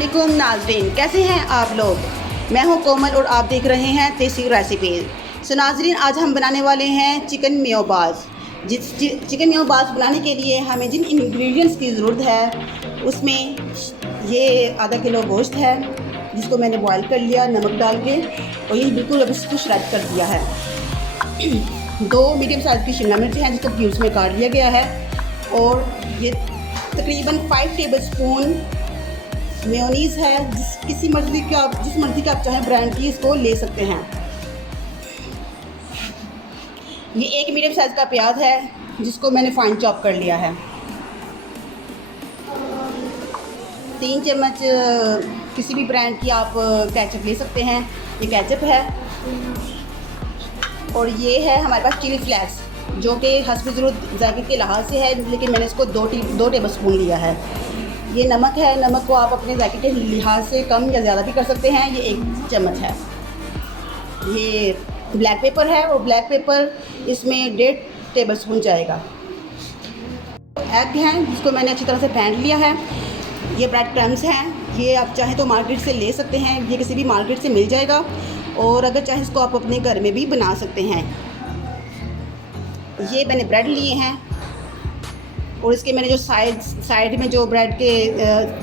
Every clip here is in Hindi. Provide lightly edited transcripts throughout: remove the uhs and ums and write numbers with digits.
अस्सलामुअलैकुम नाज़रीन, कैसे हैं आप लोग। मैं हूं कोमल और आप देख रहे हैं देसी रेसिपीज़। सो नाज़रीन, आज हम बनाने वाले हैं चिकन मेयोबाज़। चिकन मेयोबाज़ बनाने के लिए हमें जिन इंग्रेडिएंट्स की ज़रूरत है उसमें ये आधा किलो गोश्त है जिसको मैंने बॉयल कर लिया नमक डाल के, और ये बिल्कुल अब इसको श्रेड कर दिया है। 2 मीडियम साइज़ की शिमला मिर्च हैं जिसको क्यूब्स में काट लिया गया है, और ये तकरीबन 5 टेबल स्पून मेयोनीज़ है। जिस मर्ज़ी के आप चाहें ब्रांड की इसको ले सकते हैं। ये 1 मीडियम साइज़ का प्याज है जिसको मैंने फाइन चॉप कर लिया है। 3 चम्मच किसी भी ब्रांड की आप केचप ले सकते हैं, ये केचप है। और ये है हमारे पास चिली फ्लेक्स जो कि हस्ब ज़रूरत जायके के लिहाज से है, लेकिन मैंने इसको 2 टेबल स्पून लिया है। ये नमक है, नमक को आप अपने जायके के लिहाज से कम या ज़्यादा भी कर सकते हैं, ये 1 चम्मच है। ये ब्लैक पेपर है और ब्लैक पेपर इसमें 1.5 टेबल स्पून जाएगा। एग हैं जिसको मैंने अच्छी तरह से फेंट लिया है। ये ब्रेड क्रम्स हैं, ये आप चाहें तो मार्केट से ले सकते हैं, ये किसी भी मार्केट से मिल जाएगा, और अगर चाहें इसको आप अपने घर में भी बना सकते हैं। ये मैंने ब्रेड लिए हैं और इसके मैंने जो साइड में जो ब्रेड के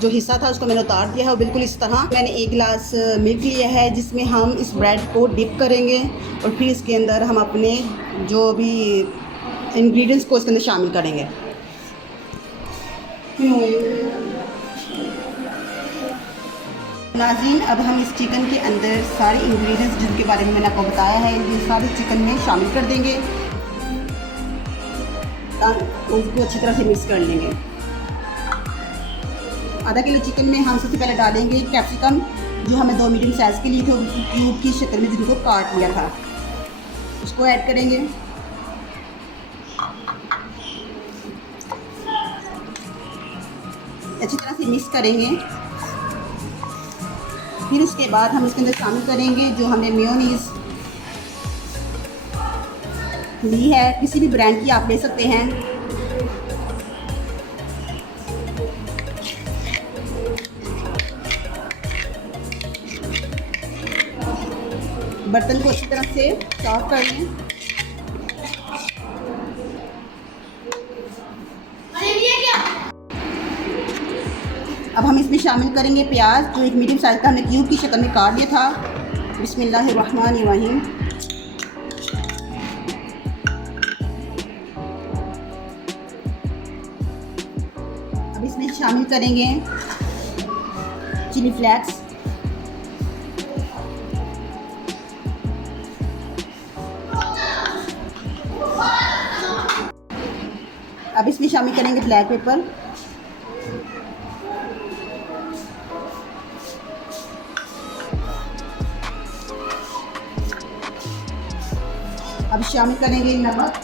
जो हिस्सा था उसको मैंने उतार दिया है, और बिल्कुल इस तरह। मैंने 1 गिलास मिल्क लिया है जिसमें हम इस ब्रेड को डिप करेंगे, और फिर इसके अंदर हम अपने जो भी इंग्रेडिएंट्स को इसके अंदर शामिल करेंगे। नाज़रीन, अब हम इस चिकन के अंदर सारे इंग्रेडिएंट्स जिनके बारे में मैंने आपको बताया है ये सारे चिकन में शामिल कर देंगे, उसको अच्छी तरह से मिक्स कर लेंगे। आधा किलो चिकन में हम सबसे पहले डालेंगे कैप्सिकम जो हमें 2 मीडियम साइज़ के लिए थे, क्यूब की शक्ल में जिनको काट लिया था, उसको ऐड करेंगे। अच्छी तरह से मिक्स करेंगे। फिर उसके बाद हम इसके अंदर शामिल करेंगे जो हमने मेयोनीज़ ली है, किसी भी ब्रांड की आप ले सकते हैं। बर्तन को अच्छी तरह से साफ कर लें। अब हम इसमें शामिल करेंगे प्याज जो 1 मीडियम साइज़ का हमने क्यूब की शक्ल में काट लिया था। बिस्मिल्लाहिर्रहमानिर्रहीम। अब इसमें शामिल करेंगे चिली फ्लेक्स, अब इसमें शामिल करेंगे ब्लैक पेपर, अब शामिल करेंगे नमक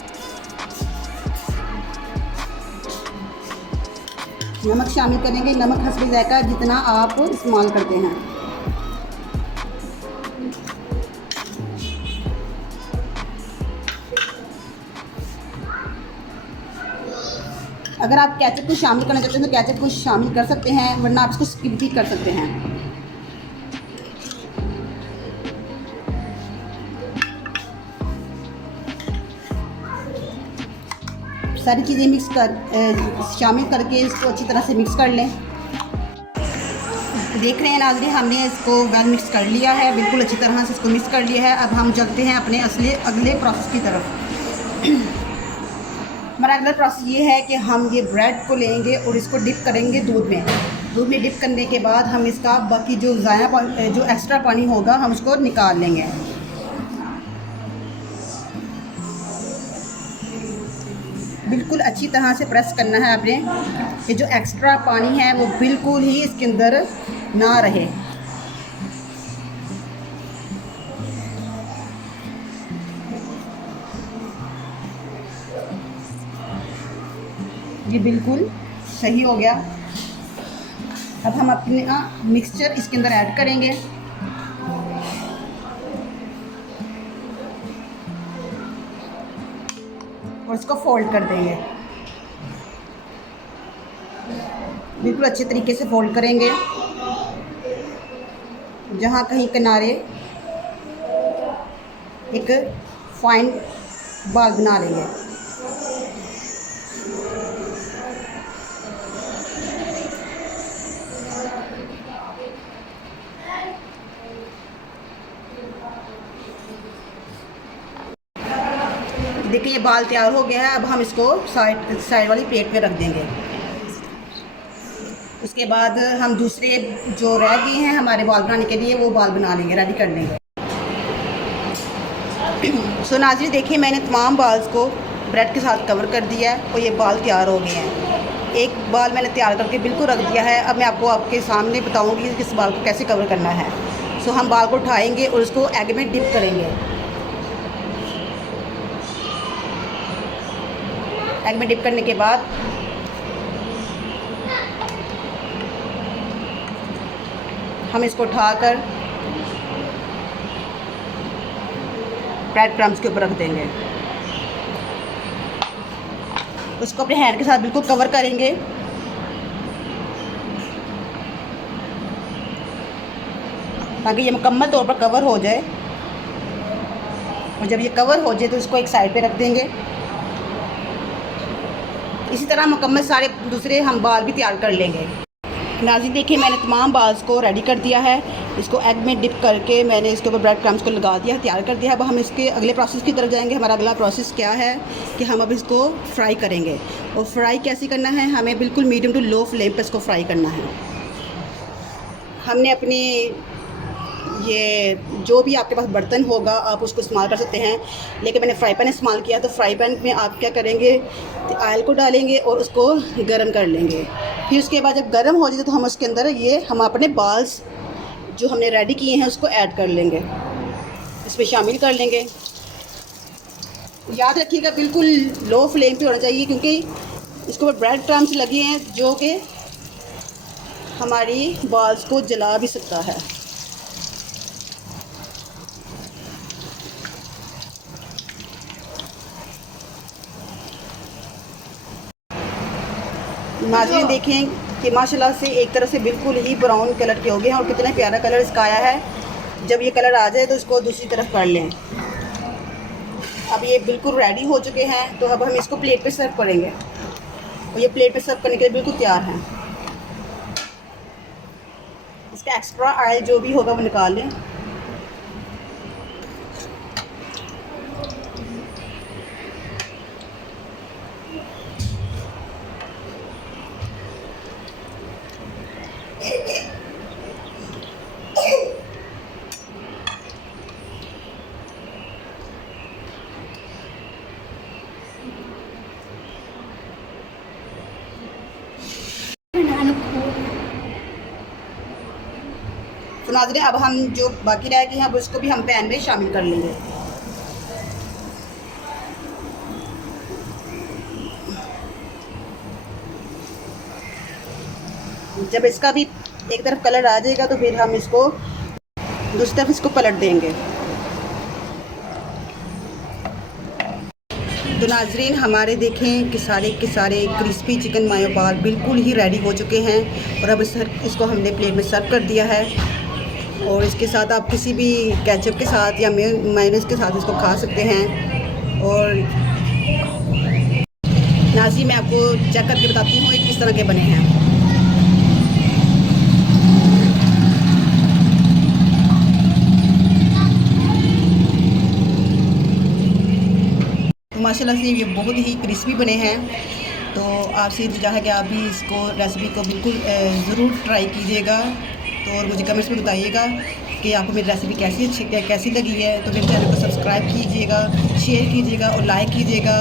शामिल करेंगे, नमक हस्ब जायका जितना आप इस्तेमाल करते हैं। अगर आप केचप को शामिल करना चाहते हैं तो केचप को शामिल कर सकते हैं, वरना आप इसको स्किप भी कर सकते हैं। सारी चीज़ें शामिल करके इसको अच्छी तरह से मिक्स कर लें। देख रहे हैं नाज़रीन, हमने इसको वेल मिक्स कर लिया है, बिल्कुल अच्छी तरह से इसको मिक्स कर लिया है। अब हम चलते हैं अपने अगले प्रोसेस की तरफ। हमारा अगला प्रोसेस ये है कि हम ये ब्रेड को लेंगे और इसको डिप करेंगे दूध में डिप करने के बाद हम इसका बाकी जो जो एक्स्ट्रा पानी होगा हम उसको निकाल लेंगे। बिल्कुल अच्छी तरह से प्रेस करना है आपने, ये जो एक्स्ट्रा पानी है वो बिल्कुल ही इसके अंदर ना रहे। ये बिल्कुल सही हो गया। अब हम अपने मिक्सचर इसके अंदर ऐड करेंगे। और इसको फोल्ड कर देंगे। बिल्कुल अच्छे तरीके से फोल्ड करेंगे। जहाँ कहीं किनारे एक फाइन बाल बना लेंगे। देखिए ये बाल तैयार हो गया है। अब हम इसको साइड वाली प्लेट पे रख देंगे। उसके बाद हम दूसरे जो रह गए हैं हमारे बाल बनाने के लिए वो बाल बना लेंगे, रेडी कर लेंगे। सो नाज़रीन देखिए मैंने तमाम बाल्स को ब्रेड के साथ कवर कर दिया है और ये बाल तैयार हो गए हैं। एक बाल मैंने तैयार करके बिल्कुल रख दिया है। अब मैं आपके सामने बताऊंगी कि इस बाल को कैसे कवर करना है। सो हम बाल को उठाएंगे और उसको एग में डिप करेंगे। एग में डिप करने के बाद हम इसको उठाकर ब्रेड क्रम्स के ऊपर रख देंगे। उसको अपने हैंड के साथ बिल्कुल कवर करेंगे। ताकि ये मुकम्मल तौर पर कवर हो जाए। और जब ये कवर हो जाए तो इसको एक साइड पे रख देंगे। इसी तरह मुकम्मल सारे दूसरे हम बाल भी तैयार कर लेंगे। नाज़रीन देखिए मैंने तमाम बाल्स को रेडी कर दिया है। इसको एग में डिप करके मैंने इसके ऊपर ब्रेड क्रम्स को लगा दिया, तैयार कर दिया है। अब हम इसके अगले प्रोसेस की तरफ जाएंगे। हमारा अगला प्रोसेस क्या है कि हम अब इसको फ्राई करेंगे। और फ्राई कैसे करना है, हमें बिल्कुल मीडियम टू लो फ्लेम पर इसको फ्राई करना है। हमने अपनी ये जो भी आपके पास बर्तन होगा आप उसको इस्तेमाल कर सकते हैं, लेकिन मैंने फ्राई पैन इस्तेमाल किया। तो फ्राई पैन में आप क्या करेंगे, ऑयल को डालेंगे और उसको गर्म कर लेंगे। फिर उसके बाद जब गर्म हो जाए तो हम उसके अंदर हम अपने बाल्स जो हमने रेडी किए हैं उसको ऐड कर लेंगे, इसमें शामिल कर लेंगे। याद रखिएगा बिल्कुल लो फ्लेम पे होना चाहिए, क्योंकि इसके ऊपर ब्रेड क्रम्स लगे हैं जो कि हमारी बाल्स को जला भी सकता है। नाज़रीन देखें कि माशाल्लाह से एक तरह से बिल्कुल ही ब्राउन कलर के हो गए हैं और कितना प्यारा कलर इसका आया है। जब ये कलर आ जाए तो इसको दूसरी तरफ कर लें। अब ये बिल्कुल रेडी हो चुके हैं। तो अब हम इसको प्लेट पे सर्व करेंगे और ये प्लेट पे सर्व करने के लिए बिल्कुल तैयार हैं। इसका एक्स्ट्रा ऑयल जो भी होगा वो निकाल लें। तो नाज़रीन अब हम जो बाकी रह गए हैं अब उसको भी हम पैन में शामिल कर लेंगे। जब इसका भी एक तरफ कलर आ जाएगा तो फिर हम इसको दूसरी तरफ इसको पलट देंगे। तो नाज़रीन हमारे देखें कि सारे क्रिस्पी चिकन मायो बाल बिल्कुल ही रेडी हो चुके हैं। और अब इसको हमने प्लेट में सर्व कर दिया है। और इसके साथ आप किसी भी केचप के साथ या मेयोनीज के साथ इसको खा सकते हैं। और नाज़रीन मैं आपको चेक करके बताती हूँ ये किस तरह के बने हैं। माशाल्लाह से ये बहुत ही क्रिस्पी बने हैं। तो आपसे इंतज़ार है कि आप भी इसको रेसिपी को बिल्कुल ज़रूर ट्राई कीजिएगा। तो और मुझे कमेंट्स में बताइएगा कि आपको मेरी रेसिपी कैसी लगी है। तो मेरे चैनल को सब्सक्राइब कीजिएगा, शेयर कीजिएगा और लाइक कीजिएगा।